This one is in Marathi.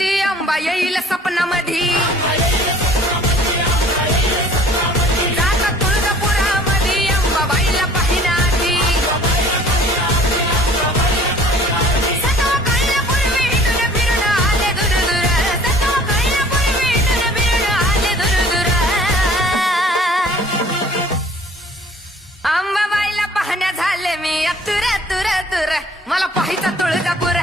होती अंबा येईल सपनामधी. जाता तुळजापुरामधी अंबाबाईला पाहिण्याआधी. सतवा कळण्यापूर्वी इथून फिरून आले दुरदुर. सतवा कळण्यापूर्वी इथून फिरून आले दुरदुर. अंबाबाईला पाहण्या झाले मी अतुर तुर तुर. मला पाहायचा तुळजापूर.